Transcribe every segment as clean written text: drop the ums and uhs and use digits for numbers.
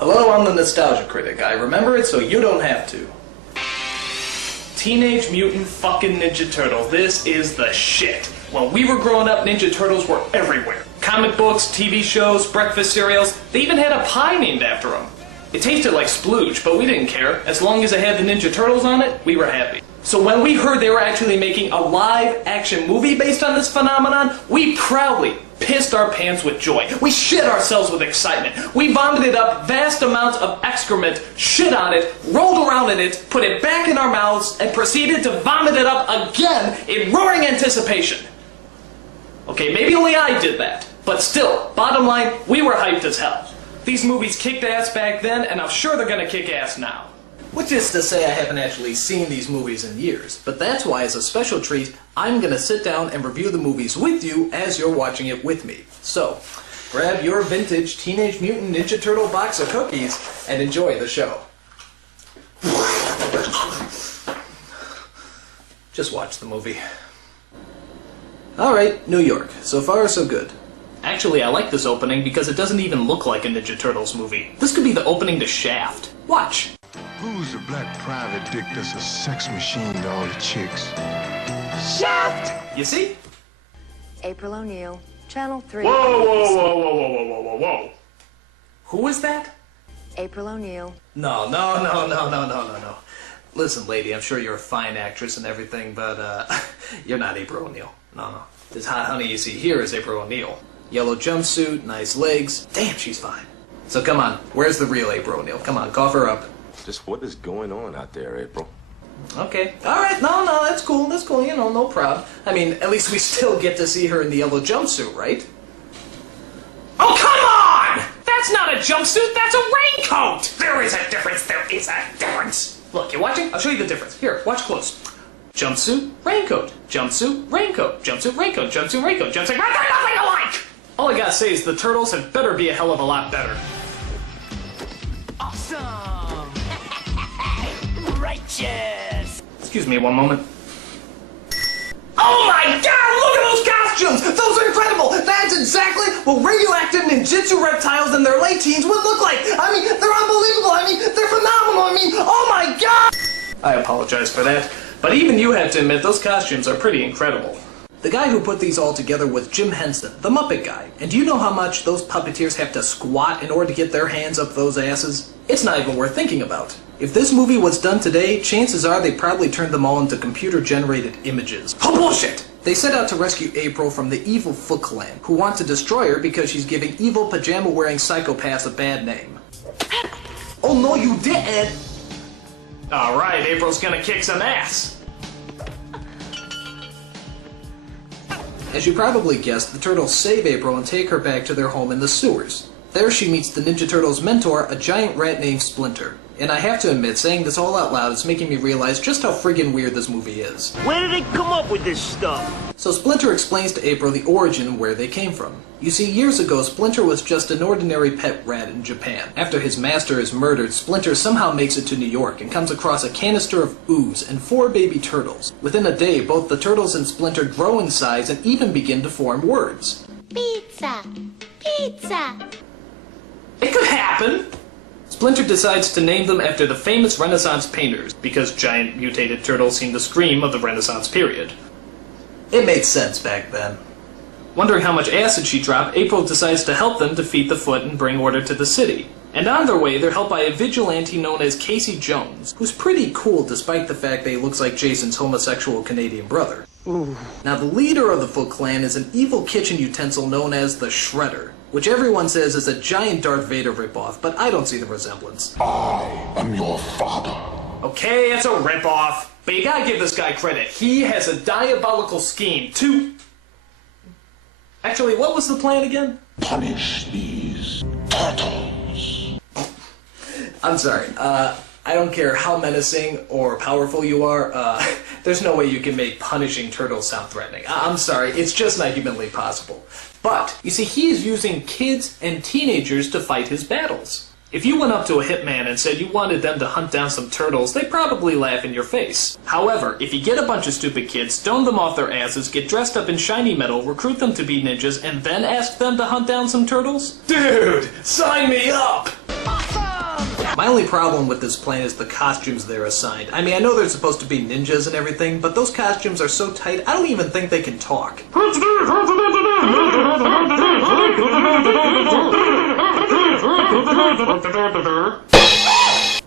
Hello, I'm the Nostalgia Critic. I remember it so you don't have to. Teenage Mutant fucking Ninja Turtle. This is the shit. When we were growing up, Ninja Turtles were everywhere. Comic books, TV shows, breakfast cereals. They even had a pie named after them. It tasted like splooge, but we didn't care. As long as it had the Ninja Turtles on it, we were happy. So when we heard they were actually making a live-action movie based on this phenomenon, we proudly pissed our pants with joy. We shit ourselves with excitement. We vomited up vast amounts of excrement, shit on it, rolled around in it, put it back in our mouths, and proceeded to vomit it up again in roaring anticipation. Okay, maybe only I did that. But still, bottom line, we were hyped as hell. These movies kicked ass back then, and I'm sure they're gonna kick ass now. Which is to say I haven't actually seen these movies in years, but that's why as a special treat, I'm gonna sit down and review the movies with you as you're watching it with me. So, grab your vintage Teenage Mutant Ninja Turtle box of cookies and enjoy the show. Just watch the movie. Alright, New York. So far, so good. Actually, I like this opening because it doesn't even look like a Ninja Turtles movie. This could be the opening to Shaft. Watch. Who's the black private dick that's a sex machine to all the chicks? Shaft! You see? April O'Neil, Channel 3. Whoa, whoa, whoa, whoa, whoa, whoa, whoa, whoa, whoa. Who is that? April O'Neil. No. Listen, lady, I'm sure you're a fine actress and everything, but, you're not April O'Neil. No. This hot honey you see here is April O'Neil. Yellow jumpsuit, nice legs. Damn, she's fine. So come on, where's the real April O'Neil? Come on, cough her up. Just what is going on out there, April? Okay. Alright, no, that's cool, you know, no problem. I mean, at least we still get to see her in the yellow jumpsuit, right? Oh, come on! That's not a jumpsuit, that's a raincoat! There is a difference. Look, you watching? I'll show you the difference. Here, watch close. Jumpsuit, raincoat, jumpsuit, raincoat, jumpsuit, raincoat, jumpsuit, raincoat, jumpsuit, raincoat, nothing alike! All I gotta say is the Turtles had better be a hell of a lot better. Awesome! Righteous! Excuse me one moment. Oh my god, look at those costumes! Those are incredible! That's exactly what radioactive ninjutsu reptiles in their late teens would look like! I mean, they're unbelievable! I mean, they're phenomenal! I mean, oh my god! I apologize for that, but even you have to admit those costumes are pretty incredible. The guy who put these all together was Jim Henson, the Muppet guy. And do you know how much those puppeteers have to squat in order to get their hands up those asses? It's not even worth thinking about. If this movie was done today, chances are they probably turned them all into computer-generated images. Oh, bullshit! They set out to rescue April from the evil Foot Clan, who want to destroy her because she's giving evil pajama-wearing psychopaths a bad name. Oh no, you didn't! Alright, April's gonna kick some ass. As you probably guessed, the Turtles save April and take her back to their home in the sewers. There she meets the Ninja Turtles' mentor, a giant rat named Splinter. And I have to admit, saying this all out loud is making me realize just how friggin' weird this movie is. Where did they come up with this stuff? So Splinter explains to April the origin and where they came from. You see, years ago, Splinter was just an ordinary pet rat in Japan. After his master is murdered, Splinter somehow makes it to New York and comes across a canister of ooze and 4 baby turtles. Within a day, both the turtles and Splinter grow in size and even begin to form words. Pizza! Pizza! It could happen! Splinter decides to name them after the famous Renaissance painters, because giant mutated turtles seem to scream of the Renaissance period. It made sense back then. Wondering how much acid she dropped, April decides to help them defeat the Foot and bring order to the city. And on their way, they're helped by a vigilante known as Casey Jones, who's pretty cool despite the fact that he looks like Jason's homosexual Canadian brother. Ooh. Now the leader of the Foot Clan is an evil kitchen utensil known as the Shredder, which everyone says is a giant Darth Vader ripoff, but I don't see the resemblance. I am your father. Okay, it's a ripoff, but you gotta give this guy credit. He has a diabolical scheme to... Actually, what was the plan again? Punish these turtles. I'm sorry, I don't care how menacing or powerful you are, there's no way you can make punishing turtles sound threatening. I'm sorry, it's just not humanly possible. But, you see, he is using kids and teenagers to fight his battles. If you went up to a hitman and said you wanted them to hunt down some turtles, they'd probably laugh in your face. However, if you get a bunch of stupid kids, stone them off their asses, get dressed up in shiny metal, recruit them to be ninjas, and then ask them to hunt down some turtles? Dude, sign me up! Awesome! My only problem with this plan is the costumes they're assigned. I mean, I know they're supposed to be ninjas and everything, but those costumes are so tight, I don't even think they can talk.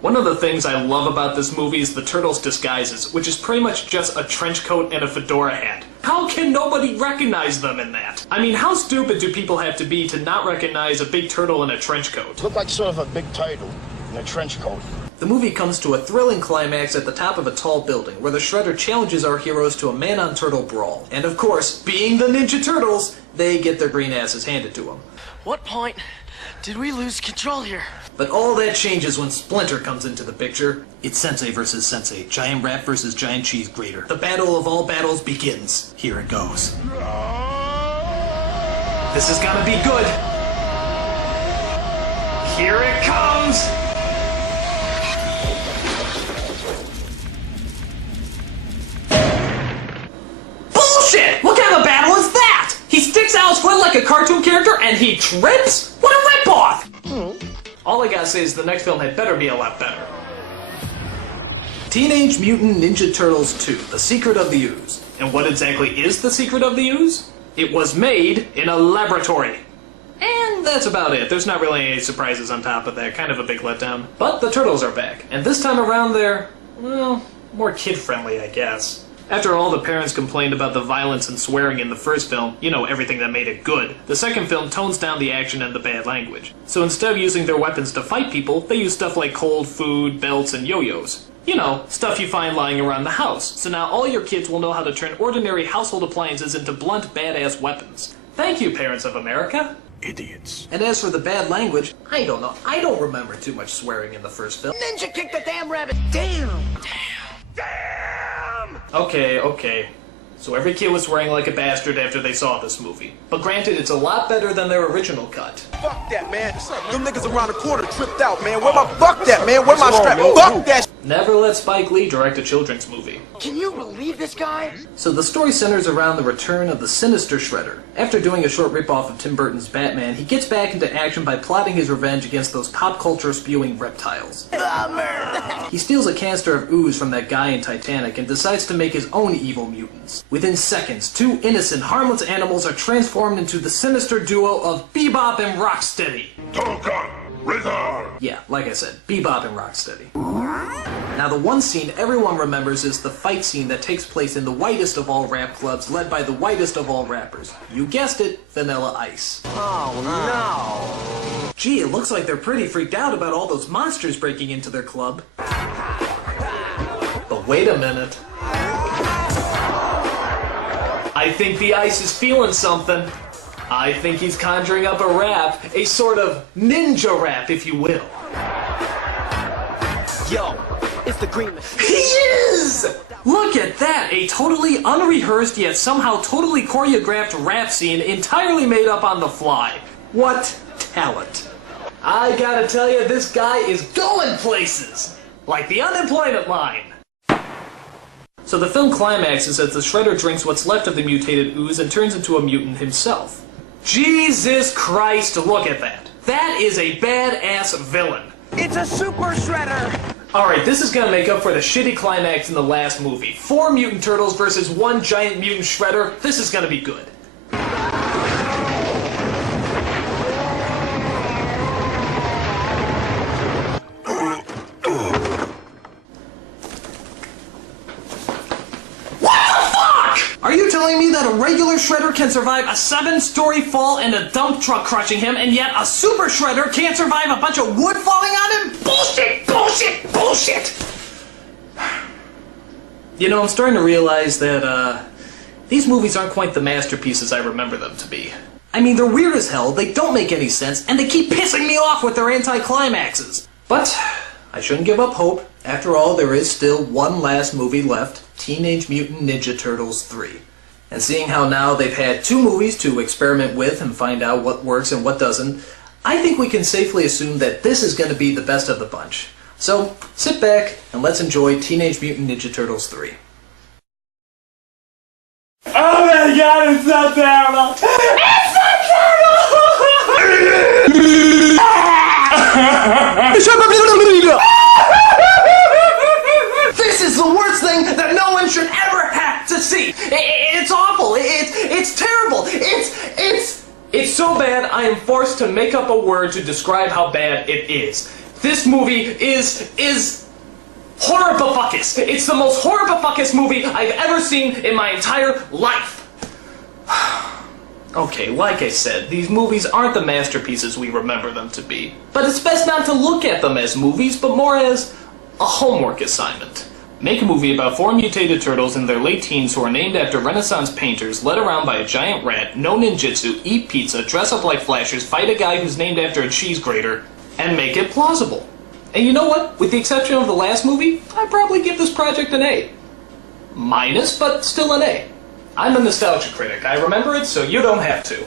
One of the things I love about this movie is the Turtles' disguises, which is pretty much just a trench coat and a fedora hat. How can nobody recognize them in that? I mean, how stupid do people have to be to not recognize a big turtle in a trench coat? Look like sort of a big turtle in a trench coat. The movie comes to a thrilling climax at the top of a tall building, where the Shredder challenges our heroes to a man-on-turtle brawl. And of course, being the Ninja Turtles, they get their green asses handed to them. What point did we lose control here? But all that changes when Splinter comes into the picture. It's Sensei versus Sensei, giant rat versus giant cheese grater. The battle of all battles begins. Here it goes. This is gonna be good. Here it comes! Bullshit! What kind of battle is that? He sticks out his foot like a cartoon character and he trips? What a ripoff! All I gotta say is the next film had better be a lot better. Teenage Mutant Ninja Turtles 2, The Secret of the Ooze. And what exactly is the secret of the ooze? It was made in a laboratory. And that's about it. There's not really any surprises on top of that. Kind of a big letdown. But the Turtles are back. And this time around they're, well, more kid-friendly, I guess. After all the parents complained about the violence and swearing in the first film, you know, everything that made it good, the second film tones down the action and the bad language. So instead of using their weapons to fight people, they use stuff like cold food, belts, and yo-yos. You know, stuff you find lying around the house. So now all your kids will know how to turn ordinary household appliances into blunt, badass weapons. Thank you, parents of America. Idiots. And as for the bad language, I don't know. I don't remember too much swearing in the first film. Ninja kicked the damn rabbit! Damn! Okay. So every kid was swearing like a bastard after they saw this movie. But granted, it's a lot better than their original cut. Fuck that, man. Them niggas around the corner tripped out, man. Fuck that, man. Where my strap? Fuck that. Never let Spike Lee direct a children's movie. Can you believe this guy? So the story centers around the return of the sinister Shredder. After doing a short ripoff of Tim Burton's Batman, he gets back into action by plotting his revenge against those pop culture spewing reptiles. He steals a canister of ooze from that guy in Titanic and decides to make his own evil mutants. Within seconds, two innocent, harmless animals are transformed into the sinister duo of Bebop and Rocksteady. Yeah, like I said, Bebop and Rocksteady. Now the one scene everyone remembers is the fight scene that takes place in the whitest of all rap clubs led by the whitest of all rappers. You guessed it, Vanilla Ice. Oh no! Gee, it looks like they're pretty freaked out about all those monsters breaking into their club. But wait a minute. I think the Ice is feeling something. I think he's conjuring up a rap, a sort of ninja rap, if you will. Yo, it's the Green Machine. He is! Look at that! A totally unrehearsed yet somehow totally choreographed rap scene entirely made up on the fly. What talent. I gotta tell you, this guy is going places! Like the unemployment line. So the film climaxes as the Shredder drinks what's left of the mutated ooze and turns into a mutant himself. Jesus Christ, look at that. That is a badass villain. It's a super shredder! Alright, this is gonna make up for the shitty climax in the last movie. 4 mutant turtles versus 1 giant mutant shredder. This is gonna be good. Are you telling me that a regular shredder can survive a 7-story fall and a dump truck crushing him, and yet a super shredder can't survive a bunch of wood falling on him? Bullshit! Bullshit! Bullshit! You know, I'm starting to realize that, these movies aren't quite the masterpieces I remember them to be. I mean, they're weird as hell, they don't make any sense, and they keep pissing me off with their anti-climaxes. But I shouldn't give up hope. After all, there is still one last movie left, Teenage Mutant Ninja Turtles 3. And seeing how now they've had 2 movies to experiment with and find out what works and what doesn't, I think we can safely assume that this is going to be the best of the bunch. So, sit back and let's enjoy Teenage Mutant Ninja Turtles 3. Oh my god, it's so terrible! It's so terrible! This is the worst thing that no one should ever have to see. It's awful. It's terrible. It's so bad I am forced to make up a word to describe how bad it is. This movie is horribifuckus. It's the most horribifuckus movie I've ever seen in my entire life. Okay, like I said, these movies aren't the masterpieces we remember them to be. But it's best not to look at them as movies, but more as a homework assignment. Make a movie about 4 mutated turtles in their late teens who are named after Renaissance painters, led around by a giant rat, know ninjutsu, eat pizza, dress up like flashers, fight a guy who's named after a cheese grater, and make it plausible. And you know what? With the exception of the last movie, I'd probably give this project an A. Minus, but still an A. I'm a nostalgia critic. I remember it, so you don't have to.